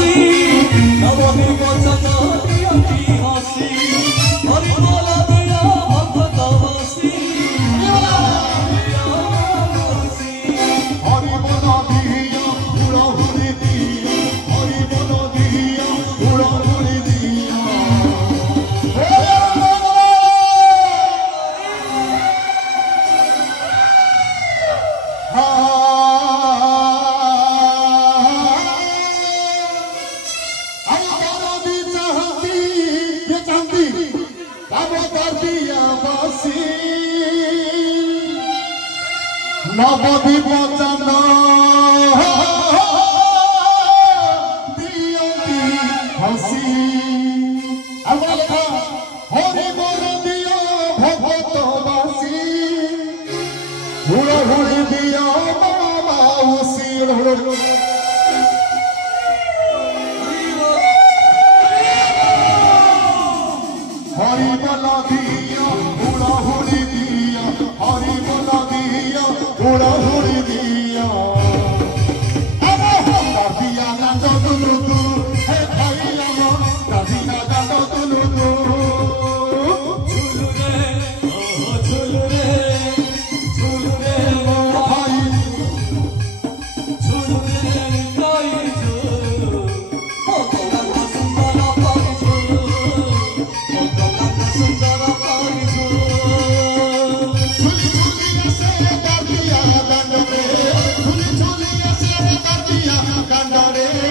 हसी नवमी वचन दियती हसी हरि बोल दिया भक्त हसी हरि बोल दिया उड़ा उड़ी दिया हरि बोल दिया उड़ा उड़ी दिया नवदी वचन दियती हसी हरि बोल दिया भगत बासी हुड़ हुड़ दिया बाबा उसी हरि बोल दिया हुड़ा हुड़ी दिया हरि बोल दिया हुड़ा हुड़ी दिया दादिया नंद दुलु तू हे भाई अमो दादिया नंद दुलु तू झुलु रे ओ भाई झुलु रे कोई झुलु ओ गंगा सुंदर कोई झुलु ओ गंगा सुंदर कोई झुलु झुली झुली से दादिया दंड रे झुली झुली से दादिया दंड रे